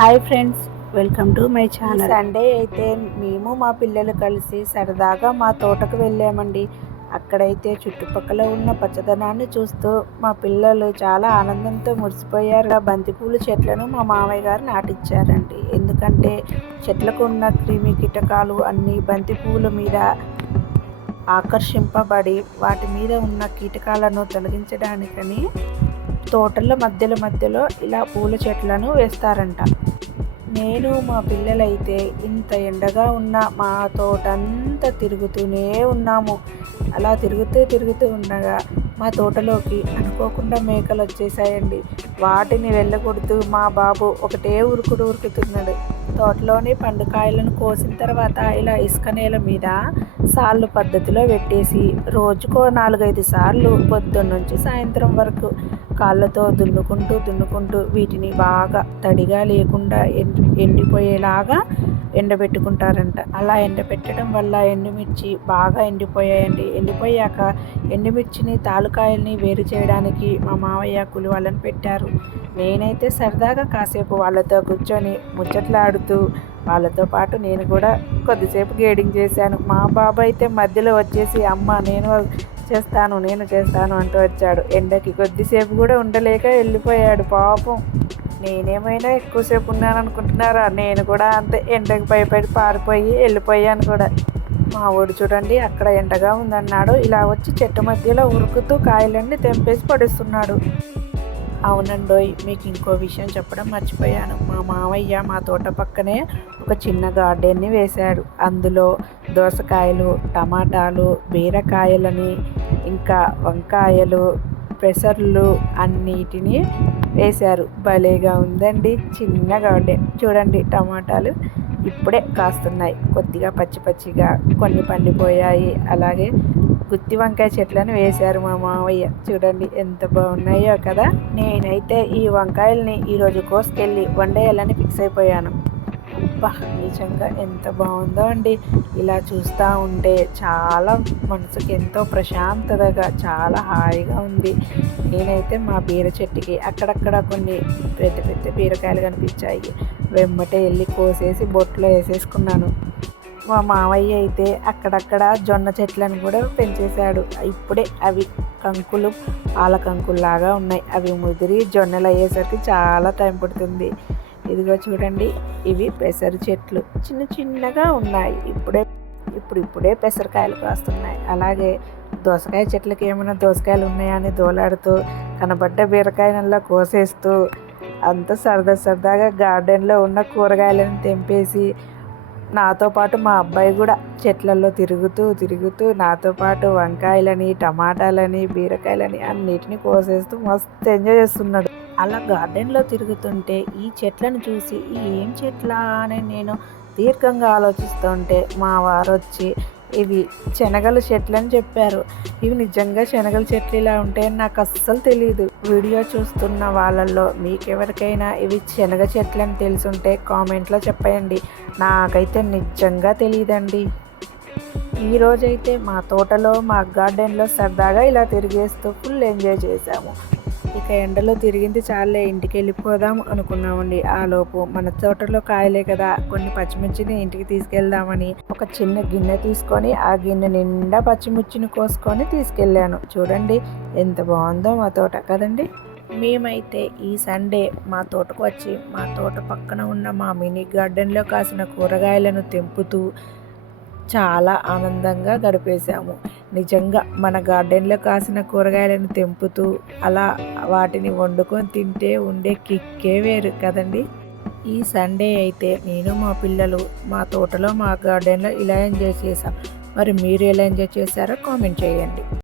Hi friends, welcome to my channel. Sunday అయితే మేము మా పిల్లలు కలిసి సరదాగా మా తోటకు వెళ్ళామండి. అక్కడైతే చుట్టుపక్కల ఉన్న పచ్చదనాన్ని చూస్తూ మా పిల్లలు చాలా ఆనందంతో మురిసిపోయారు. బంతిపూల చెట్లను మా మామయ్య గారు నాటించారండి. ఎందుకంటే చెట్లకు ఉన్న క్రిమి కీటకాలు అన్నీ బంతిపూల మీద ఆకర్షింపబడి వాటి మీద ఉన్న కీటకాలను తొలగించడానికని తోటల మధ్యలో ఇలా పూల చెట్లను వేస్తారంట. నేను మా పిల్లలైతే ఇంత ఎండగా ఉన్న మా తోటంతా తిరుగుతూనే ఉన్నాము. అలా తిరుగుతూ ఉండగా మా తోటలోకి అనుకోకుండా మేకలు వచ్చేసాయండి. వాటిని వెళ్ళగొడుతూ మా బాబు ఒకటే ఉరుకుతున్నాడు. తోటలోని పండుకాయలను కోసిన తర్వాత ఇలా ఇసుక నేల మీద సాళ్ళు పద్ధతిలో పెట్టేసి రోజుకో 4-5 సార్లు పొద్దున్న నుంచి సాయంత్రం వరకు కాళ్ళతో దున్నుకుంటూ వీటిని బాగా తడిగా లేకుండా ఎండిపోయేలాగా ఎండబెట్టుకుంటారంట. అలా ఎండబెట్టడం వల్ల ఎండుమిర్చి బాగా ఎండిపోయాయండి. ఎండిపోయాక ఎండుమిర్చిని తాలుకాయల్ని వేరు చేయడానికి మా మావయ్య కూలి వాళ్ళని పెట్టారు. నేనైతే సరదాగా కాసేపు వాళ్ళతో కూర్చొని ముచ్చట్లాడుతూ వాళ్ళతో పాటు నేను కూడా కొద్దిసేపు గేడింగ్ చేశాను. మా బాబు అయితే మధ్యలో వచ్చేసి అమ్మ నేను చేస్తాను అంటూ వచ్చాడు. ఎండకి కొద్దిసేపు కూడా ఉండలేక వెళ్ళిపోయాడు పాపం. నేనేమైనా ఎక్కువసేపు ఉన్నాను అనుకుంటున్నారా? నేను కూడా అంతే ఎండకి భయపడి పారిపోయి వెళ్ళిపోయాను కూడా. మా ఊడు చూడండి అక్కడ ఎండగా ఉందన్నాడు, ఇలా వచ్చి చెట్టు మధ్యలో ఉరుకుతూ కాయలన్నీ తెంపేసి పడుస్తున్నాడు. అవునండోయ్, మీకు ఇంకో విషయం చెప్పడం మర్చిపోయాను. మా మావయ్య మా తోట పక్కనే ఒక చిన్న గార్డెన్ని వేశాడు. అందులో దోసకాయలు, టమాటాలు, బీరకాయలని, ఇంకా వంకాయలు, పెసర్లు అన్నిటినీ వేశారు. భలేగా ఉందండి చిన్న గార్డెన్. చూడండి టమాటాలు ఇప్పుడే కాస్తున్నాయి, కొద్దిగా పచ్చిగా, కొన్ని పండిపోయాయి. అలాగే గుత్తి వంకాయ చెట్లను వేశారు మా మావయ్య. చూడండి ఎంత బాగున్నాయో కదా. నేనైతే ఈ వంకాయల్ని ఈరోజు కోసుకెళ్ళి వండేయాలని ఫిక్స్ అయిపోయాను. అబ్బా, నిజంగా ఎంత బాగుందో అండి. ఇలా చూస్తూ ఉంటే చాలా మనసుకి ఎంతో ప్రశాంతతగా చాలా హాయిగా ఉంది. నేనైతే మా బీర చెట్టుకి అక్కడక్కడ కొన్ని పెద్ద బీరకాయలు కనిపించాయి. వెంబటే వెళ్ళి కోసేసి బొట్లో వేసేసుకున్నాను. మా మావయ్య అయితే అక్కడక్కడ జొన్న చెట్లను కూడా పెంచేశాడు. ఇప్పుడే అవి కంకులు పాల కంకుల్లాగా ఉన్నాయి. అవి ముదిరి జొన్నలు అయ్యేసరికి చాలా టైం పడుతుంది. ఇదిగో చూడండి, ఇవి పెసర చెట్లు చిన్నగా ఉన్నాయి. ఇప్పుడే పెసరకాయలు కాస్తున్నాయి. అలాగే దోసకాయ చెట్లకి ఏమైనా దోసకాయలు ఉన్నాయని దోలాడుతూ కనబడ్డ బీరకాయనల్లా కోసేస్తూ అంత సరదాగా గార్డెన్లో ఉన్న కూరగాయలను తెంపేసి నాతో పాటు మా అబ్బాయి కూడా చెట్లలో తిరుగుతూ నాతో పాటు వంకాయలని, టమాటాలని, బీరకాయలని అన్నిటిని కోసేస్తూ మస్తు ఎంజాయ్ చేస్తున్నాడు. అలా గార్డెన్లో తిరుగుతుంటే ఈ చెట్లను చూసి ఏం చెట్లా అని నేను దీర్ఘంగా ఆలోచిస్తుంటే మా వారు వచ్చి ఇవి శనగల చెట్లు అని చెప్పారు. ఇవి నిజంగా శనగల చెట్లు ఇలా ఉంటాయని నాకు అస్సలు తెలియదు. వీడియో చూస్తున్న వాళ్ళల్లో మీకెవరికైనా ఇవి శనగ చెట్లు అని తెలుసుంటే కామెంట్లో చెప్పండి. నాకైతే నిజంగా తెలియదండి. ఈరోజైతే మా తోటలో మా గార్డెన్లో సరదాగా ఇలా తిరిగేస్తూ ఫుల్ ఎంజాయ్ చేశాము. ఇక ఎండలో తిరిగింది చాలే, ఇంటికి వెళ్ళిపోదాం అనుకున్నామండి. ఆలోపు మన తోటలో కాయలే కదా, కొన్ని పచ్చిమిర్చిని ఇంటికి తీసుకెళ్దామని ఒక చిన్న గిన్నె తీసుకొని ఆ గిన్నె నిండా పచ్చిమిర్చిని కోసుకొని తీసుకెళ్ళాను. చూడండి ఎంత బాగుందో మా తోట కదండి. మేమైతే ఈ సండే మా తోటకు వచ్చి మా తోట పక్కన ఉన్న మా మినీ గార్డెన్లో కాసిన కూరగాయలను తెంపుతూ చాలా ఆనందంగా గడిపేశాము. నిజంగా మన గార్డెన్లో కాసిన కూరగాయలను తెంపుతూ అలా వాటిని వండుకొని తింటే ఉండే కిక్కే వేరు కదండి. ఈ సండే అయితే నేను మా పిల్లలు మా తోటలో మా గార్డెన్లో ఇలా ఎంజాయ్ చేశాం. మరి మీరు ఎలా ఎంజాయ్ చేశారో కామెంట్ చేయండి.